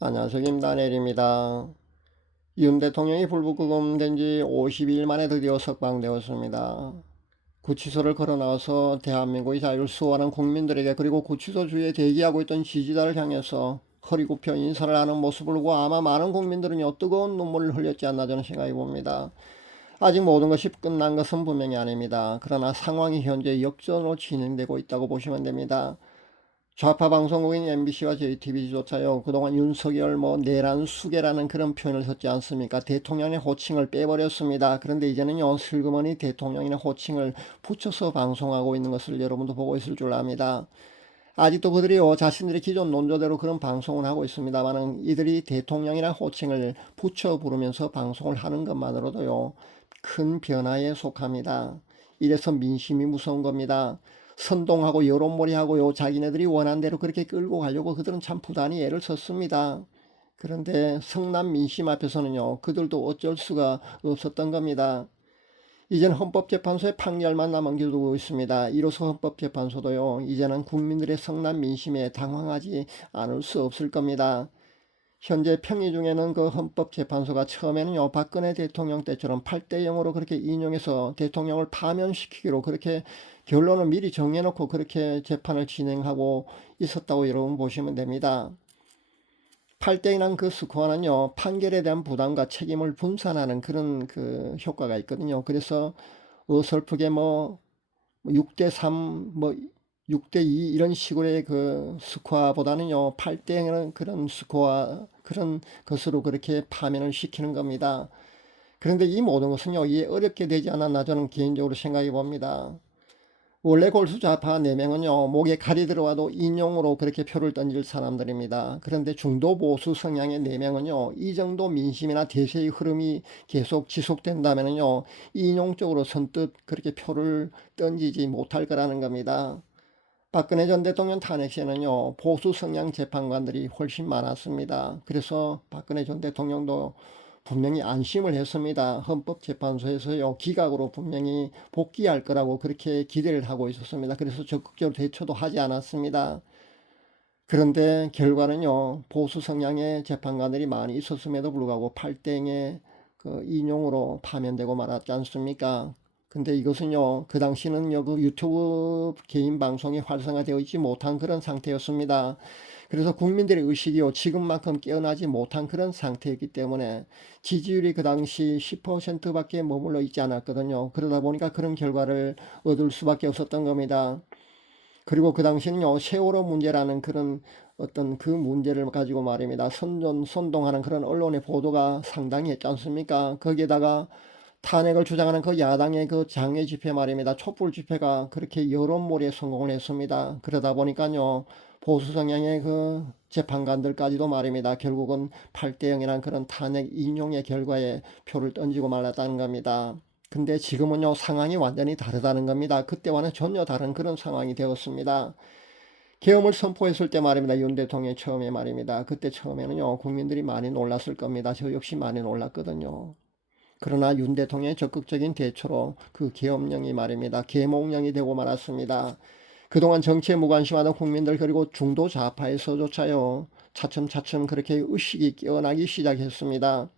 안녕하세요. 김다니엘입니다. 윤 대통령이 불구금된 지 50일 만에 드디어 석방되었습니다. 구치소를 걸어 나와서 대한민국의 자유를 수호하는 국민들에게, 그리고 구치소 주위에 대기하고 있던 지지자를 향해서 허리 굽혀 인사를 하는 모습을 보고 아마 많은 국민들은요, 뜨거운 눈물을 흘렸지 않나 저는 생각해 봅니다. 아직 모든 것이 끝난 것은 분명히 아닙니다. 그러나 상황이 현재 역전으로 진행되고 있다고 보시면 됩니다. 좌파 방송국인 MBC와 JTBC조차요, 그동안 윤석열 내란 수계라는 그런 표현을 썼지 않습니까? 대통령의 호칭을 빼버렸습니다. 그런데 이제는요, 슬그머니 대통령의 호칭을 붙여서 방송하고 있는 것을 여러분도 보고 있을 줄 압니다. 아직도 그들이요, 자신들의 기존 논조대로 그런 방송을 하고 있습니다만은, 이들이 대통령이라는 호칭을 붙여 부르면서 방송을 하는 것만으로도요, 큰 변화에 속합니다. 이래서 민심이 무서운 겁니다. 선동하고 여론몰이하고요, 자기네들이 원하는 대로 그렇게 끌고 가려고 그들은 참 부단히 애를 썼습니다. 그런데 성남 민심 앞에서는요, 그들도 어쩔 수가 없었던 겁니다. 이제는 헌법재판소의 판결만 남겨두고 있습니다. 이로써 헌법재판소도요, 이제는 국민들의 성남 민심에 당황하지 않을 수 없을 겁니다. 현재 평의 중에는 그 헌법재판소가 처음에는요, 박근혜 대통령 때처럼 8대 0으로 그렇게 인용해서 대통령을 파면시키기로 그렇게 결론을 미리 정해놓고 그렇게 재판을 진행하고 있었다고 여러분 보시면 됩니다. 8대 0이란 그 스코어는요, 판결에 대한 부담과 책임을 분산하는 그런 그 효과가 있거든요. 그래서 어설프게 6대 3, 6대 2 이런 식으로의 그 스코어보다는요, 8대0은 그런 스코어, 그런 것으로 그렇게 파면을 시키는 겁니다. 그런데 이 모든 것은요, 이해 어렵게 되지 않았나 저는 개인적으로 생각해 봅니다. 원래 골수 좌파 4명은요, 목에 칼이 들어와도 인용으로 그렇게 표를 던질 사람들입니다. 그런데 중도 보수 성향의 4명은요, 이 정도 민심이나 대세의 흐름이 계속 지속된다면요, 인용적으로 선뜻 그렇게 표를 던지지 못할 거라는 겁니다. 박근혜 전 대통령 탄핵 시에는요, 보수 성향 재판관들이 훨씬 많았습니다. 그래서 박근혜 전 대통령도 분명히 안심을 했습니다. 헌법재판소에서요, 기각으로 분명히 복귀할 거라고 그렇게 기대를 하고 있었습니다. 그래서 적극적으로 대처도 하지 않았습니다. 그런데 결과는요, 보수 성향의 재판관들이 많이 있었음에도 불구하고 8대0의 그 인용으로 파면되고 말았지 않습니까? 근데 이것은요, 그 당시는요, 그 유튜브 개인 방송이 활성화되어 있지 못한 그런 상태였습니다. 그래서 국민들의 의식이요, 지금만큼 깨어나지 못한 그런 상태였기 때문에 지지율이 그 당시 10%밖에 머물러 있지 않았거든요. 그러다 보니까 그런 결과를 얻을 수밖에 없었던 겁니다. 그리고 그 당시는요, 세월호 문제라는 그런 어떤 그 문제를 가지고 말입니다. 선동하는 그런 언론의 보도가 상당히 했지 않습니까? 거기에다가 탄핵을 주장하는 그 야당의 그 장외 집회 말입니다. 촛불 집회가 그렇게 여론몰이에 성공을 했습니다. 그러다 보니까요, 보수 성향의 그 재판관들까지도 말입니다. 결국은 8대 0이라는 그런 탄핵 인용의 결과에 표를 던지고 말았다는 겁니다. 근데 지금은요, 상황이 완전히 다르다는 겁니다. 그때와는 전혀 다른 그런 상황이 되었습니다. 계엄을 선포했을 때 말입니다. 윤 대통령이 처음에 말입니다. 그때 처음에는요, 국민들이 많이 놀랐을 겁니다. 저 역시 많이 놀랐거든요. 그러나 윤 대통령의 적극적인 대처로 그 계엄령이 말입니다, 계몽령이 되고 말았습니다. 그동안 정치에 무관심하던 국민들, 그리고 중도 좌파에서조차요, 차츰차츰 그렇게 의식이 깨어나기 시작했습니다.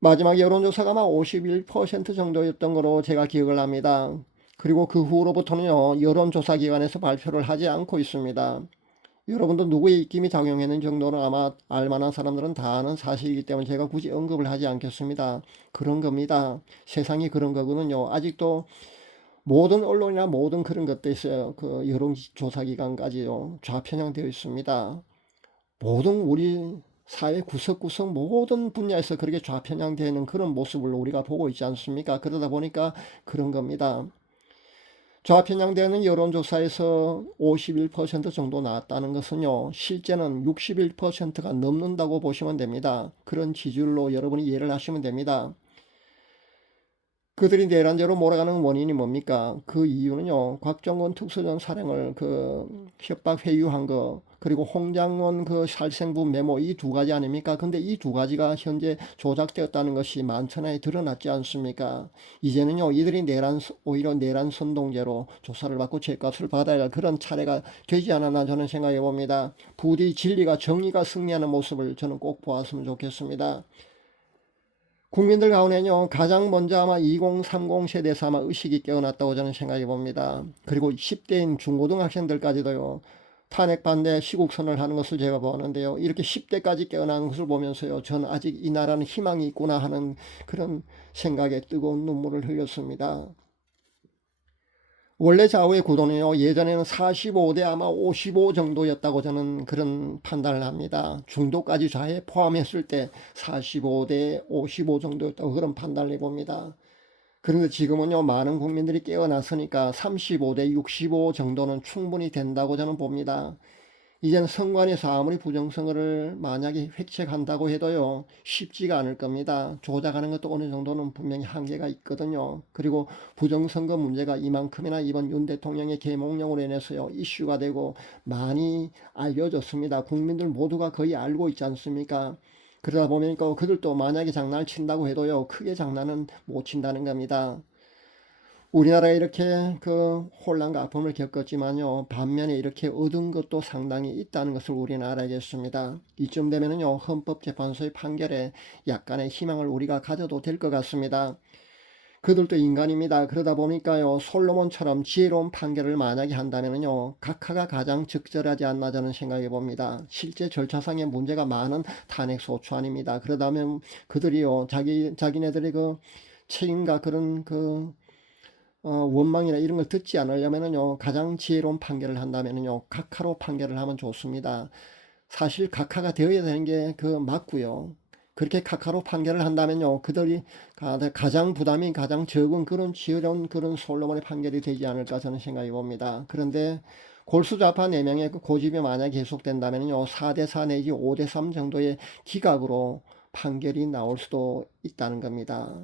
마지막 여론조사가 막 51% 정도였던 거로 제가 기억을 합니다. 그리고 그 후로부터는요, 여론조사 기관에서 발표를 하지 않고 있습니다. 여러분도 누구의 입김이 작용했는 정도는 아마 알만한 사람들은 다 아는 사실이기 때문에 제가 굳이 언급을 하지 않겠습니다. 그런 겁니다. 세상이 그런 거거든요. 아직도 모든 언론이나 모든 그런 것도 있어요. 그 여론조사기관까지요, 좌편향되어 있습니다. 모든 우리 사회 구석구석 모든 분야에서 그렇게 좌편향되는 그런 모습을 우리가 보고 있지 않습니까? 그러다 보니까 그런 겁니다. 좌편향되는 여론조사에서 51% 정도 나왔다는 것은요, 실제는 61%가 넘는다고 보시면 됩니다. 그런 지지율로 여러분이 이해를 하시면 됩니다. 그들이 내란죄로 몰아가는 원인이 뭡니까? 그 이유는요, 곽정원 특수전 사령을 협박 회유한 거, 그리고 홍장원 살생부 메모, 이 두 가지 아닙니까? 근데 이 두 가지가 현재 조작되었다는 것이 만천하에 드러났지 않습니까? 이제는요, 이들이 오히려 내란 선동죄로 조사를 받고 죄값을 받아야 할 그런 차례가 되지 않았나 저는 생각해 봅니다. 부디 진리가 정의가 승리하는 모습을 저는 꼭 보았으면 좋겠습니다. 국민들 가운데는요, 가장 먼저 아마 2030 세대에서 아마 의식이 깨어났다고 저는 생각해 봅니다. 그리고 10대인 중고등학생들까지도요, 탄핵 반대 시국선을 하는 것을 제가 보는데요, 이렇게 10대까지 깨어나는 것을 보면서요, 저는 아직 이 나라는 희망이 있구나 하는 그런 생각에 뜨거운 눈물을 흘렸습니다. 원래 좌우의 구도는요, 예전에는 45대 아마 55 정도였다고 저는 그런 판단을 합니다. 중도까지 좌에 포함했을 때 45대 55 정도였다고 그런 판단을 해봅니다. 그런데 지금은요, 많은 국민들이 깨어났으니까 35대 65 정도는 충분히 된다고 저는 봅니다. 이제는 선관위에서 아무리 부정선거를 만약에 획책한다고 해도요, 쉽지가 않을 겁니다. 조작하는 것도 어느 정도는 분명히 한계가 있거든요. 그리고 부정선거 문제가 이만큼이나 이번 윤 대통령의 계몽령으로 인해서요, 이슈가 되고 많이 알려졌습니다. 국민들 모두가 거의 알고 있지 않습니까? 그러다 보니까 그들도 만약에 장난을 친다고 해도요, 크게 장난은 못 친다는 겁니다. 우리나라가 이렇게 혼란과 아픔을 겪었지만요, 반면에 이렇게 얻은 것도 상당히 있다는 것을 우리는 알아야겠습니다. 이쯤 되면은요, 헌법재판소의 판결에 약간의 희망을 우리가 가져도 될 것 같습니다. 그들도 인간입니다. 그러다 보니까요, 솔로몬처럼 지혜로운 판결을 만약에 한다면은요, 각하가 가장 적절하지 않나 저는 생각해 봅니다. 실제 절차상의 문제가 많은 탄핵 소추안입니다. 그러다면 그들이요, 자기네들의 책임과 그런 원망이나 이런 걸 듣지 않으려면은요, 가장 지혜로운 판결을 한다면은요, 각하로 판결을 하면 좋습니다. 사실 각하가 되어야 되는 게 맞고요. 그렇게 각하로 판결을 한다면요, 그들이 가장 부담이 가장 적은 그런 지혜로운 그런 솔로몬의 판결이 되지 않을까 저는 생각해 봅니다. 그런데 골수좌파 4명의 고집이 만약 계속된다면요, 4대4 내지 5대3 정도의 기각으로 판결이 나올 수도 있다는 겁니다.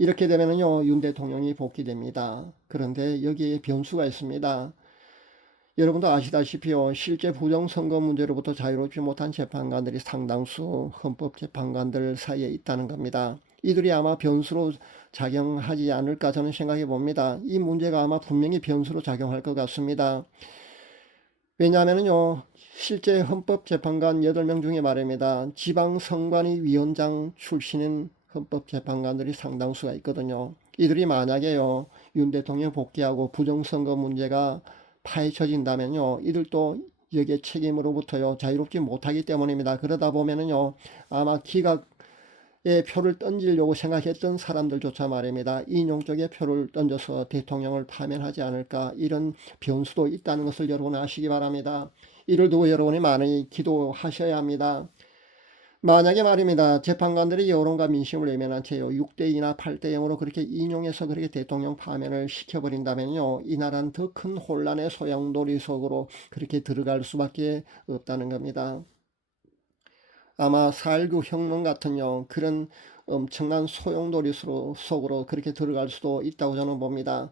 이렇게 되면은요, 윤 대통령이 복귀됩니다. 그런데 여기에 변수가 있습니다. 여러분도 아시다시피요, 실제 부정선거 문제로부터 자유롭지 못한 재판관들이 상당수 헌법재판관들 사이에 있다는 겁니다. 이들이 아마 변수로 작용하지 않을까 저는 생각해 봅니다. 이 문제가 아마 분명히 변수로 작용할 것 같습니다. 왜냐하면요, 실제 헌법재판관 8명 중에 말입니다, 지방선관위 위원장 출신인 헌법재판관들이 상당수가 있거든요. 이들이 만약에요, 윤 대통령 복귀하고 부정선거 문제가 파헤쳐진다면요, 이들도 여기에 책임으로부터요, 자유롭지 못하기 때문입니다. 그러다 보면은요, 아마 기각의 표를 던지려고 생각했던 사람들조차 말입니다, 인용 쪽에 표를 던져서 대통령을 파면하지 않을까, 이런 변수도 있다는 것을 여러분 아시기 바랍니다. 이를 두고 여러분이 많이 기도하셔야 합니다. 만약에 말입니다, 재판관들이 여론과 민심을 외면한 채요, 6대2나 8대0으로 그렇게 인용해서 그렇게 대통령 파면을 시켜버린다면요, 이 나라는 더 큰 혼란의 소용돌이 속으로 그렇게 들어갈 수밖에 없다는 겁니다. 아마 4.19 혁명 같은요, 그런 엄청난 소용돌이 속으로 그렇게 들어갈 수도 있다고 저는 봅니다.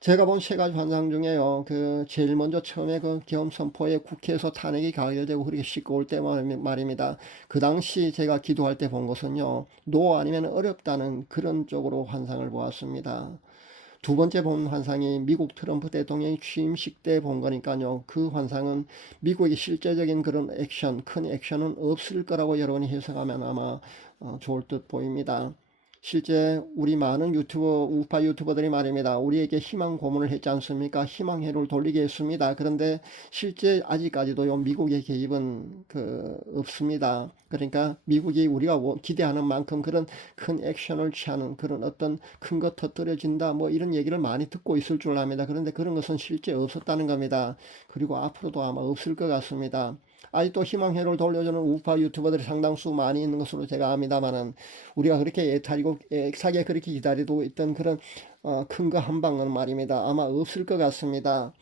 제가 본 세 가지 환상 중에요, 제일 먼저 처음에 계엄 선포에 국회에서 탄핵이 가결되고 그렇게 시끄러울 때 말입니다. 그 당시 제가 기도할 때 본 것은요, 노 아니면 어렵다는 그런 쪽으로 환상을 보았습니다. 두 번째 본 환상이 미국 트럼프 대통령이 취임식 때 본 거니까요, 그 환상은 미국의 실제적인 그런 큰 액션은 없을 거라고 여러분이 해석하면 아마 좋을 듯 보입니다. 실제 우리 많은 우파 유튜버들이 말입니다, 우리에게 희망 고문을 했지 않습니까? 희망회로를 돌리게 했습니다. 그런데 실제 아직까지도요, 미국의 개입은 없습니다. 그러니까 미국이 우리가 기대하는 만큼 그런 큰 액션을 취하는 그런 어떤 큰 것 터뜨려진다 뭐 이런 얘기를 많이 듣고 있을 줄 압니다. 그런데 그런 것은 실제 없었다는 겁니다. 그리고 앞으로도 아마 없을 것 같습니다. 아직도 희망회로를 돌려주는 우파 유튜버들이 상당수 많이 있는 것으로 제가 압니다만은, 우리가 그렇게 애타리고 애착에 그렇게 기다리고 있던 그런 큰 거 한 방은 말입니다, 아마 없을 것 같습니다.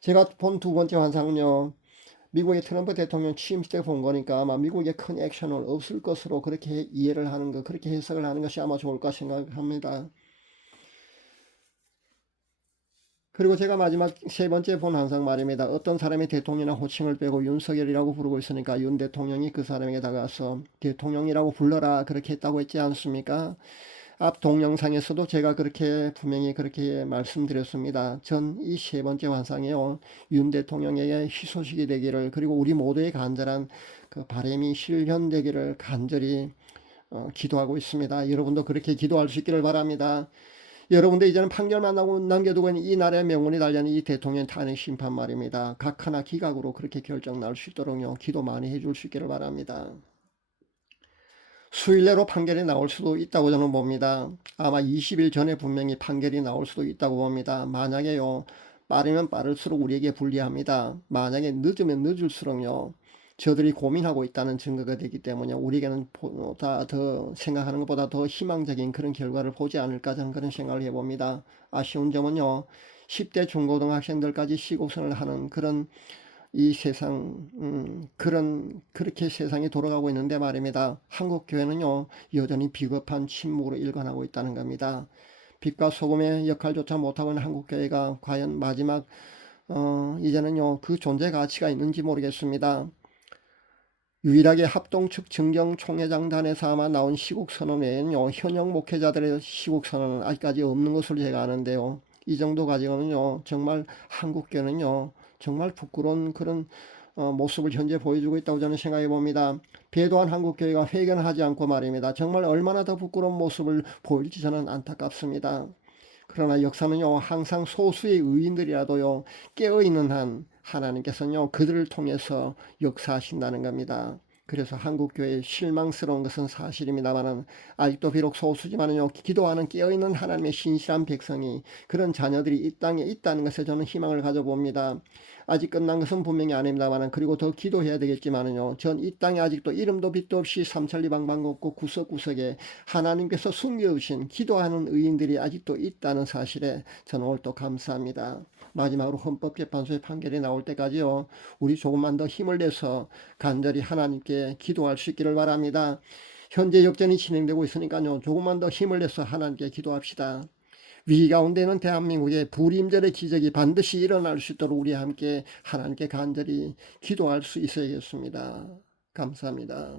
제가 본 두 번째 환상은요, 미국의 트럼프 대통령 취임식 때 본 거니까 아마 미국의 큰 액션은 없을 것으로 그렇게 이해를 하는 것, 그렇게 해석을 하는 것이 아마 좋을까 생각합니다. 그리고 제가 마지막 세 번째 본 항상 말입니다. 어떤 사람이 대통령이나 호칭을 빼고 윤석열이라고 부르고 있으니까 윤 대통령이 그 사람에게 다가서 대통령이라고 불러라 그렇게 했다고 했지 않습니까? 앞 동영상에서도 제가 그렇게 분명히 그렇게 말씀드렸습니다. 전 이 세 번째 환상이요. 윤 대통령에게 희소식이 되기를, 그리고 우리 모두의 간절한 그 바람이 실현되기를 간절히 기도하고 있습니다. 여러분도 그렇게 기도할 수 있기를 바랍니다. 여러분들 이제는 판결만 남겨두고 있는 이 나라의 명운이 달려있는 이 대통령 탄핵 심판 말입니다. 각 하나 기각으로 그렇게 결정 날 수 있도록요. 기도 많이 해줄 수 있기를 바랍니다. 수일 내로 판결이 나올 수도 있다고 저는 봅니다. 아마 20일 전에 분명히 판결이 나올 수도 있다고 봅니다. 만약에요, 빠르면 빠를수록 우리에게 불리합니다. 만약에 늦으면 늦을수록요, 저들이 고민하고 있다는 증거가 되기 때문에 우리에게는 보다 더 생각하는 것보다 더 희망적인 그런 결과를 보지 않을까 저는 그런 생각을 해봅니다. 아쉬운 점은요, 10대 중고등학생들까지 시국선을 하는 그런 이 세상, 그렇게 세상이 돌아가고 있는데 말입니다. 한국 교회는요, 여전히 비겁한 침묵으로 일관하고 있다는 겁니다. 빛과 소금의 역할조차 못하고 있는 한국 교회가 과연 마지막, 이제는요, 그 존재 가치가 있는지 모르겠습니다. 유일하게 합동측 증정총회장단에서 아마 나온 시국선언 외에는요, 현역 목회자들의 시국선언은 아직까지 없는 것으로 제가 아는데요. 이 정도 가지고는요, 정말 한국교회는요, 정말 부끄러운 그런 모습을 현재 보여주고 있다고 저는 생각해 봅니다. 배도한 한국교회가 회견하지 않고 말입니다. 정말 얼마나 더 부끄러운 모습을 보일지 저는 안타깝습니다. 그러나 역사는요, 항상 소수의 의인들이라도요, 깨어있는 한 하나님께서는요, 그들을 통해서 역사하신다는 겁니다. 그래서 한국교회의 실망스러운 것은 사실입니다만은, 아직도 비록 소수지만은요, 기도하는 깨어있는 하나님의 신실한 백성이, 그런 자녀들이 이 땅에 있다는 것에 저는 희망을 가져봅니다. 아직 끝난 것은 분명히 아닙니다만은, 그리고 더 기도해야 되겠지만은요, 전 이 땅에 아직도 이름도 빛도 없이 삼천리방방곡곡 구석구석에 하나님께서 숨겨주신 기도하는 의인들이 아직도 있다는 사실에 저는 오늘 또 감사합니다. 마지막으로 헌법재판소의 판결이 나올 때까지요, 우리 조금만 더 힘을 내서 간절히 하나님께 기도할 수 있기를 바랍니다. 현재 역전이 진행되고 있으니까요, 조금만 더 힘을 내서 하나님께 기도합시다. 위기 가운데는 대한민국의 불임절의 기적이 반드시 일어날 수 있도록 우리 함께 하나님께 간절히 기도할 수 있어야겠습니다. 감사합니다.